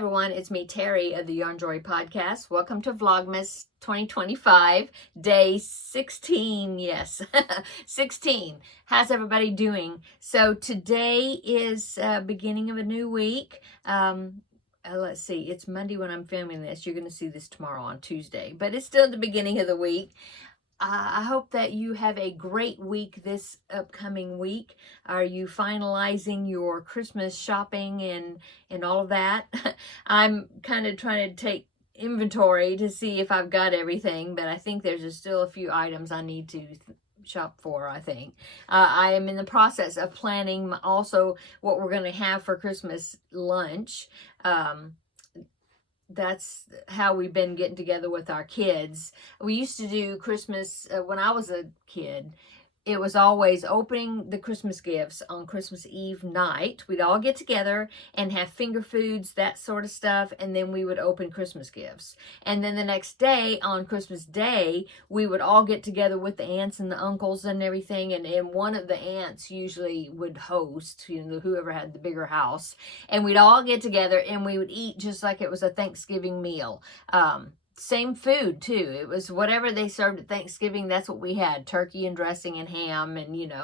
everyone, it's me, Terry of the Yarn Joy Podcast. Welcome to Vlogmas 2025, day 16. Yes, 16. How's everybody doing? So today is beginning of a new week. Let's see, it's Monday when I'm filming this. You're going to see this tomorrow on Tuesday, but it's still the beginning of the week. I hope that you have a great week this upcoming week. Are you finalizing your Christmas shopping and all of that? I'm kind of trying to take inventory to see if I've got everything, but I think there's still a few items I need to shop for, I think. I am in the process of planning also what we're going to have for Christmas lunch. That's how we've been getting together with our kids. We used to do Christmas when I was a kid. It was always opening the Christmas gifts on Christmas Eve night. We'd all get together and have finger foods, that sort of stuff, and then we would open Christmas gifts. And then the next day, on Christmas Day, we would all get together with the aunts and the uncles and everything, and one of the aunts usually would host, whoever had the bigger house, and we'd all get together and we would eat just like it was a Thanksgiving meal. Same food too. It was whatever they served at Thanksgiving. That's what we had: turkey and dressing and ham and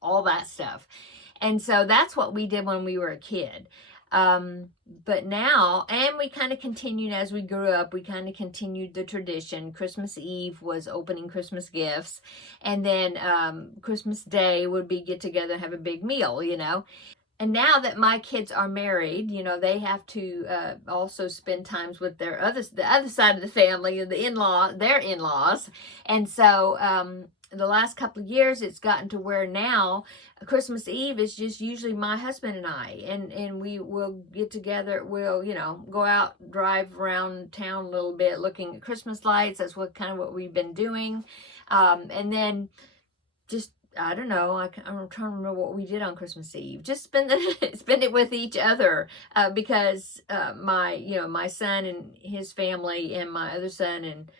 all that stuff. And so that's what we did when we were a kid. But now, and we kind of continued as we grew up, we kind of continued the tradition. Christmas Eve was opening Christmas gifts, and then Christmas Day would be get together and have a big meal, And now that my kids are married, they have to also spend times with the other side of the family, their in-laws. And so the last couple of years, it's gotten to where now Christmas Eve is just usually my husband and I, and we will get together. We'll, go out, drive around town a little bit, looking at Christmas lights. That's what we've been doing. And then just, I don't know. I'm trying to remember what we did on Christmas Eve. Just spend it with each other, because my son and his family and my other son and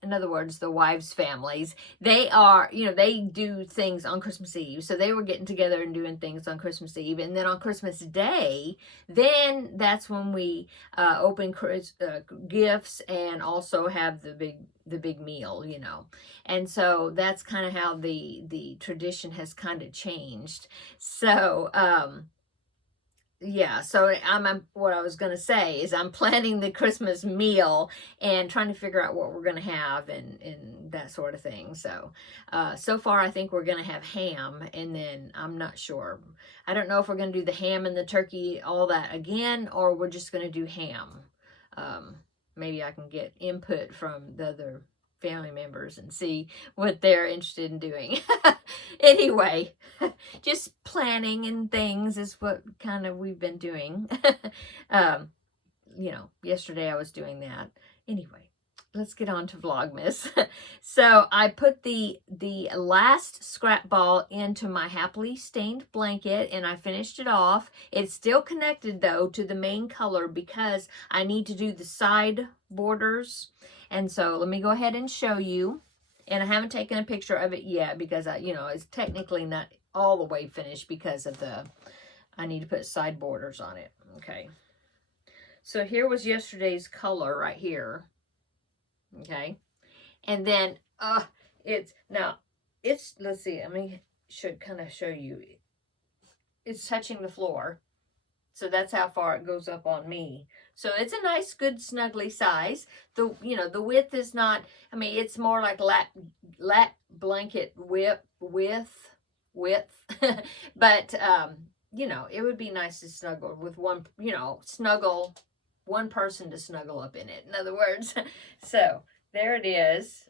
in other words, the wives' families, they are, they do things on Christmas Eve. So they were getting together and doing things on Christmas Eve. And then on Christmas Day, then that's when we open gifts and also have the big meal, And so that's kind of how the tradition has kind of changed. So, yeah, so what I was going to say is I'm planning the Christmas meal and trying to figure out what we're going to have and that sort of thing. So, so far I think we're going to have ham, and then I'm not sure. I don't know if we're going to do the ham and the turkey, all that again, or we're just going to do ham. Maybe I can get input from the other family members and see what they're interested in doing. Anyway, just planning and things is what kind of we've been doing. Yesterday I was doing that. Anyway, let's get on to Vlogmas. So I put the last scrap ball into my happily stained blanket and I finished it off. It's still connected though to the main color because I need to do the side borders. And so let me go ahead and show you. And I haven't taken a picture of it yet because it's technically not all the way finished because of I need to put side borders on it. Okay. So here was yesterday's color right here. Okay. And then let's see, should kind of show you. It's touching the floor. So that's how far it goes up on me. So it's a nice, good, snuggly size. The width is not, it's more like lap blanket width. But, it would be nice to snuggle with one person to snuggle up in it. In other words, so there it is.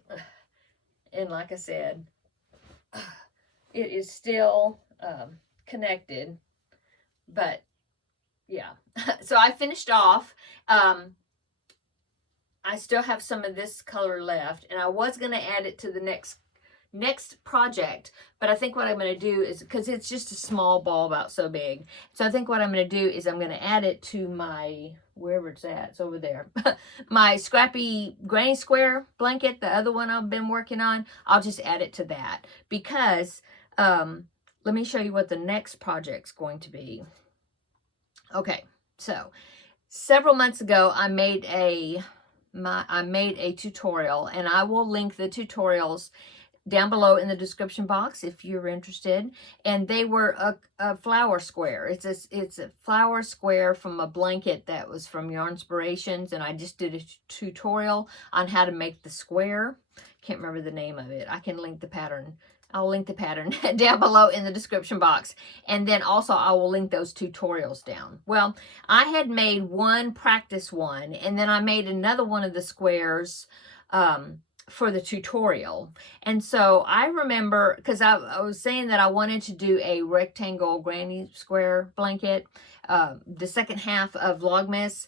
And like I said, it is still connected, but yeah. So I finished off. I still have some of this color left, and I was going to add it to the next project, but I think what I'm going to do is, because it's just a small ball about so big, so I think what I'm going to do is I'm going to add it to my, wherever it's at, it's over there, my scrappy granny square blanket, the other one I've been working on. I'll just add it to that because let me show you what the next project's going to be. Okay, so several months ago, I made a tutorial, and I will link the tutorials down below in the description box if you're interested. And they were a flower square. It's a flower square from a blanket that was from Yarnspirations, and I just did a tutorial on how to make the square. Can't remember the name of it. I can link the pattern. I'll link the pattern down below in the description box. And then also I will link those tutorials down. Well, I had made one practice one, and then I made another one of the squares for the tutorial. And so I remember, because I was saying that I wanted to do a rectangle granny square blanket, the second half of Vlogmas.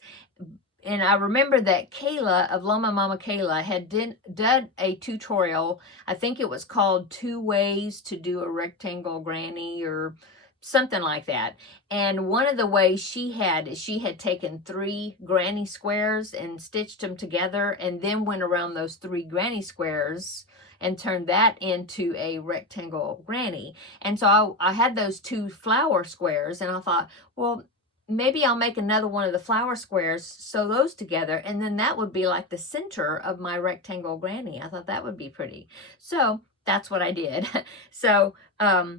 And I remember that Kayla of Loma Mama Kayla had done a tutorial. I think it was called 2 Ways to Do a Rectangle Granny or something like that. And one of the ways she had is she had taken 3 granny squares and stitched them together, and then went around those 3 granny squares and turned that into a rectangle granny. And so I had those 2 flower squares, and I thought, well, maybe I'll make another one of the flower squares, sew those together, and then that would be like the center of my rectangle granny. I thought that would be pretty. So that's what I did. So I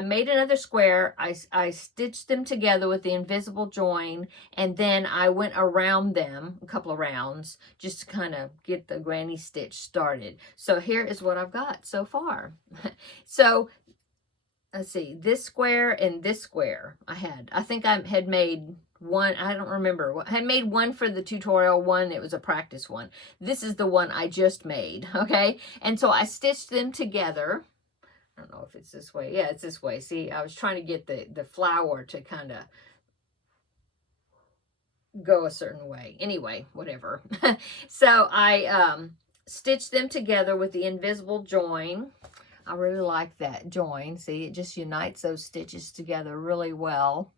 made another square. I stitched them together with the invisible join, and then I went around them a couple of rounds just to kind of get the granny stitch started. So here is what I've got so far. So let's see, this square and this square I think I had made one. I don't remember. I had made one for the tutorial one. It was a practice one. This is the one I just made, okay? And so I stitched them together. I don't know if it's this way. Yeah, it's this way. See, I was trying to get the flower to kind of go a certain way. Anyway, whatever. So I stitched them together with the invisible join. I really like that join. See, it just unites those stitches together really well.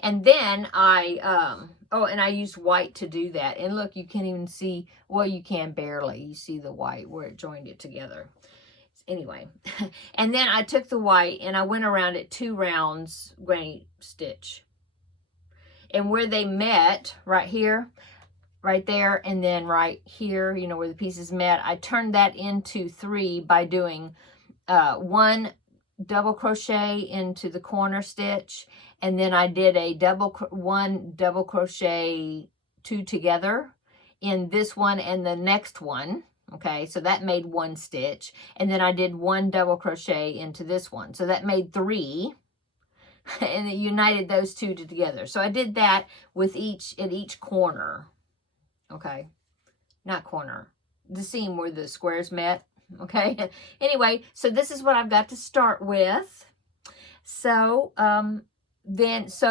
And then I used white to do that. And look, you can't even see, well, you can barely. You see the white where it joined it together. Anyway, and then I took the white and I went around it 2 rounds granny stitch. And where they met, right here, right there, and then right here, you know, where the pieces met, I turned that into 3 by doing 1 double crochet into the corner stitch, and then I did a 1 double crochet 2 together in this one and the next one. Okay, so that made 1 stitch, and then I did 1 double crochet into this one, so that made 3, and it united those 2 together. So I did that with each corner. Okay, not corner, the seam where the squares met. Okay, anyway, so this is what I've got to start with. So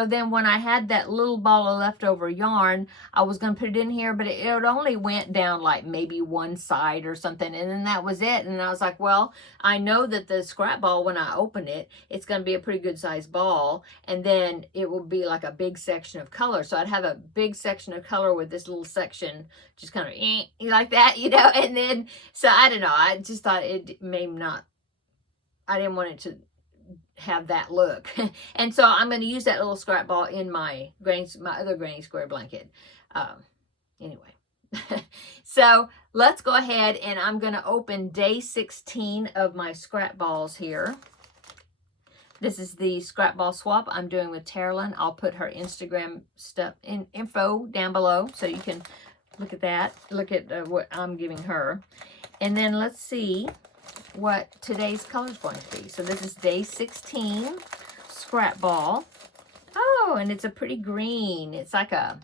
then when I had that little ball of leftover yarn, I was going to put it in here, but it only went down like maybe 1 side or something, and then that was it. And I was like, well, I know that the scrap ball, when I open it, it's going to be a pretty good size ball, and then it will be like a big section of color. So I'd have a big section of color with this little section just kind of like that, you know. And then, so I don't know, I just thought it may not, I didn't want it to have that look. And so I'm going to use that little scrap ball in my other granny square blanket. Anyway, so let's go ahead, and I'm going to open day 16 of my scrap balls here. This is the scrap ball swap I'm doing with Terri. I'll put her Instagram info down below so you can look at that. Look at what I'm giving her. And then let's see what today's color is going to be. So this is day 16 scrap ball. Oh, and it's a pretty green. It's like a,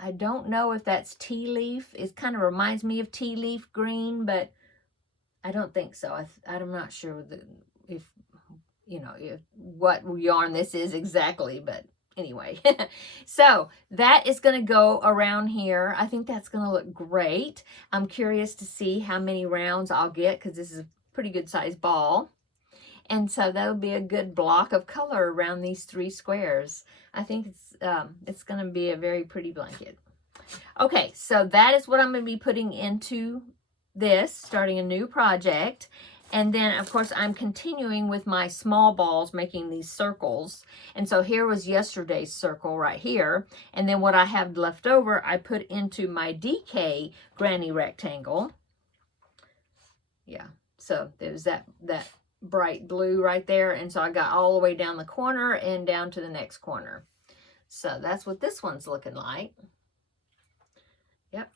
I don't know if that's tea leaf. It kind of reminds me of tea leaf green, but I don't think so. I'm not sure if you know, what yarn this is exactly, but anyway. So that is going to go around here. I think that's going to look great. I'm curious to see how many rounds I'll get, because this is a pretty good size ball. And so that'll be a good block of color around these 3 squares. I think it's going to be a very pretty blanket. Okay, so that is what I'm going to be putting into this, starting a new project. And then, of course, I'm continuing with my small balls, making these circles. And so here was yesterday's circle right here. And then what I have left over, I put into my DK granny rectangle. Yeah, so there's that bright blue right there. And so I got all the way down the corner and down to the next corner. So that's what this one's looking like. Yep.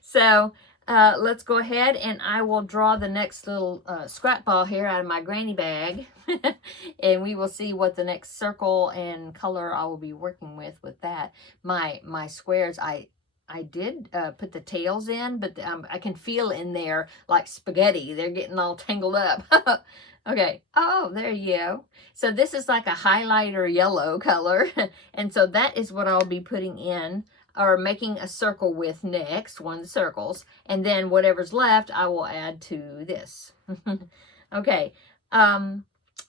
So let's go ahead and I will draw the next little scrap ball here out of my granny bag. And we will see what the next circle and color I will be working with that. My squares, I did put the tails in, but I can feel in there like spaghetti. They're getting all tangled up. Okay. Oh, there you go. So this is like a highlighter yellow color. And so that is what I'll be putting in or making a circle with next, one of the circles. And then whatever's left, I will add to this. Okay.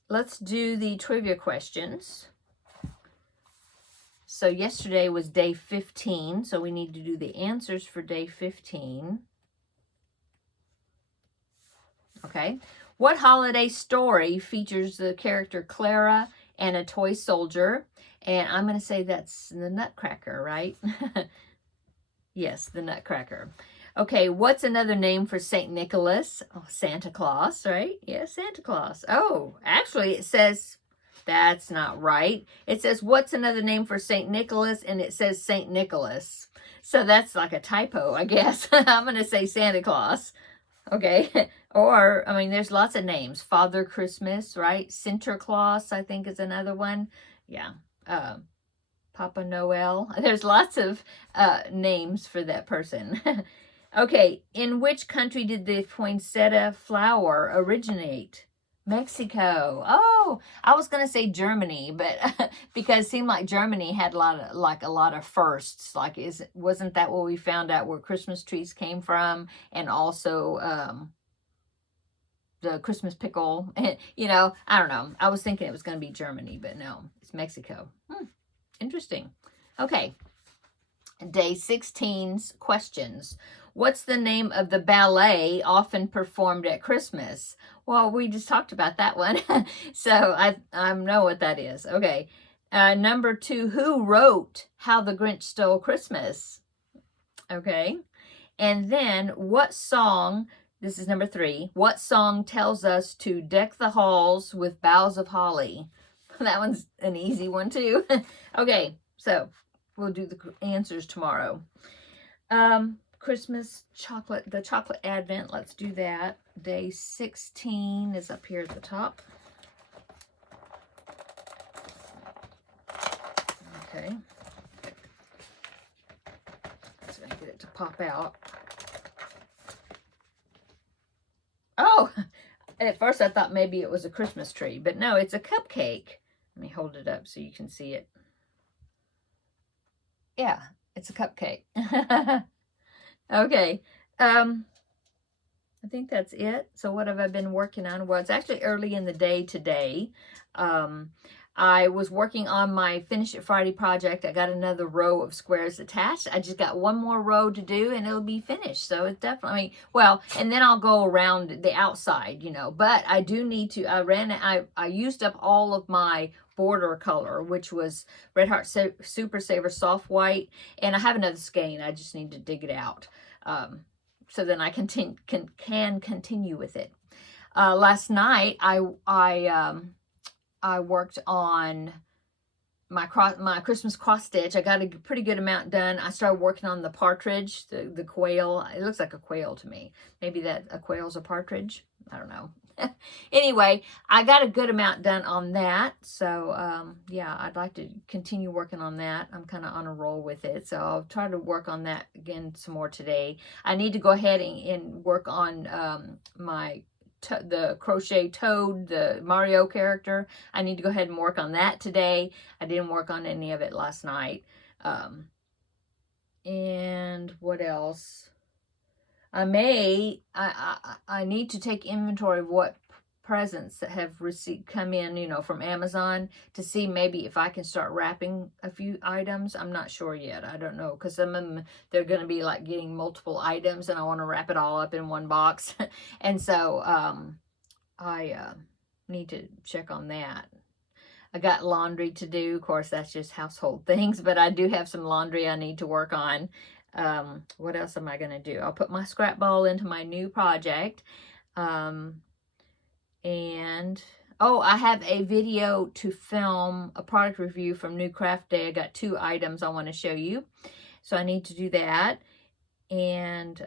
Let's do the trivia questions. So yesterday was day 15, so we need to do the answers for day 15. Okay. What holiday story features the character Clara and a toy soldier? And I'm going to say that's the Nutcracker, right? Yes, the Nutcracker. Okay, what's another name for St. Nicholas? Oh, Santa Claus, right? Yeah, Santa Claus. Oh, actually it says... That's not right. It says, what's another name for St. Nicholas? And it says St. Nicholas. So that's like a typo, I guess. I'm going to say Santa Claus. Okay. Or, I mean, there's lots of names. Father Christmas, right? Sinterklaas, I think is another one. Yeah. Papa Noel. There's lots of names for that person. Okay. In which country did the poinsettia flower originate? Mexico. Oh, I was gonna say Germany, but because it seemed like Germany had a lot of firsts. Like, wasn't that what we found out where Christmas trees came from, and also the Christmas pickle? You know, I don't know. I was thinking it was gonna be Germany, but no, it's Mexico. Interesting. Okay. Day 16's questions. What's the name of the ballet often performed at Christmas? Well, we just talked about that one. So I know what that is. Okay. Number 2, who wrote How the Grinch Stole Christmas? Okay. And then what song, this is number 3, what song tells us to deck the halls with boughs of holly? That one's an easy one too. Okay. So we'll do the answers tomorrow. Christmas chocolate, the chocolate advent. Let's do that. Day 16 is up here at the top. Okay. Let's get it to pop out. Oh, at first I thought maybe it was a Christmas tree, but no, it's a cupcake. Let me hold it up so you can see it. Yeah, it's a cupcake. Okay. I think that's it. So what have I been working on? Well, it's actually early in the day today. I was working on my Finish It Friday project. I got another row of squares attached. I just got one more row to do and it'll be finished. So it's definitely, well, and then I'll go around the outside, you know, but I do need to, I used up all of my border color, which was Red Heart Super Saver Soft White. And I have another skein. I just need to dig it out. So then I can continue with it. Last night, I worked on my Christmas cross stitch. I got a pretty good amount done. I started working on the partridge, the quail. It looks like a quail to me. Maybe that a quail's a partridge. I don't know. Anyway, I got a good amount done on that. So, yeah, I'd like to continue working on that. I'm kind of on a roll with it. So I'll try to work on that again some more today. I need to go ahead and work on the crochet toad, the Mario character. I need to go ahead and work on that today. I didn't work on any of it last night. And what else? I need to take inventory of what presents that have come in, you know, from Amazon, to see maybe if I can start wrapping a few items. I'm not sure yet. I don't know, because some of them, they're going to be like getting multiple items, and I want to wrap it all up in one box. And so I need to check on that. I got laundry to do. Of course, that's just household things, but I do have some laundry I need to work on. What else am I going to do? I'll put my scrap ball into my new project. And oh, I have a video to film, a product review from New Craft Day. I got 2 items I want to show you, so I need to do that. And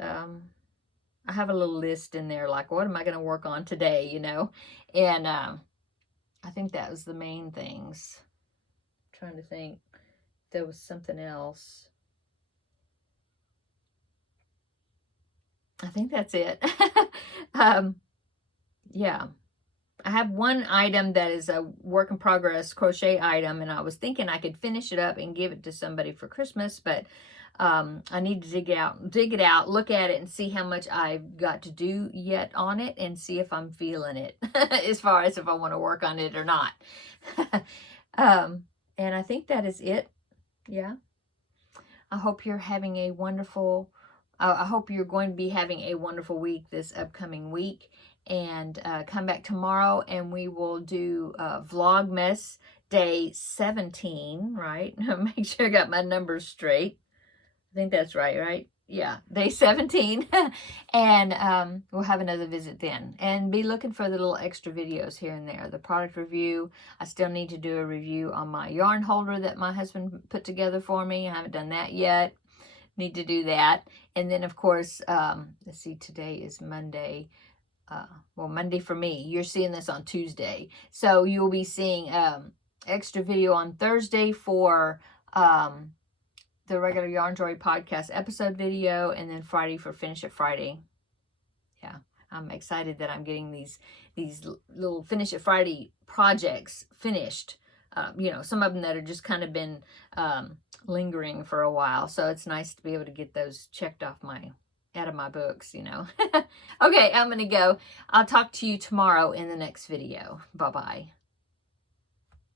I have a little list in there, like, what am I going to work on today, you know? And I think that was the main things. I'm trying to think if there was something else. I think that's it. Yeah. I have one item that is a work in progress crochet item, and I was thinking I could finish it up and give it to somebody for Christmas, but I need to dig it out, look at it, and see how much I've got to do yet on it, and see if I'm feeling it as far as if I want to work on it or not. And I think that is it. Yeah. I hope you're having a wonderful, I hope you're going to be having a wonderful week this upcoming week. And come back tomorrow, and we will do Vlogmas day 17, right? Make sure I got my numbers straight. I think that's right? Yeah, day 17. And we'll have another visit then. And be looking for the little extra videos here and there. The product review. I still need to do a review on my yarn holder that my husband put together for me. I haven't done that yet. Need to do that. And then, of course, let's see, today is Monday. Well, Monday for me. You're seeing this on Tuesday. So you'll be seeing extra video on Thursday for the regular Yarn Joy podcast episode video, and then Friday for Finish It Friday. Yeah, I'm excited that I'm getting these little Finish It Friday projects finished. You know, some of them that have just kind of been lingering for a while. So it's nice to be able to get those checked off out of my books, you know. Okay, I'm going to go. I'll talk to you tomorrow in the next video. Bye-bye.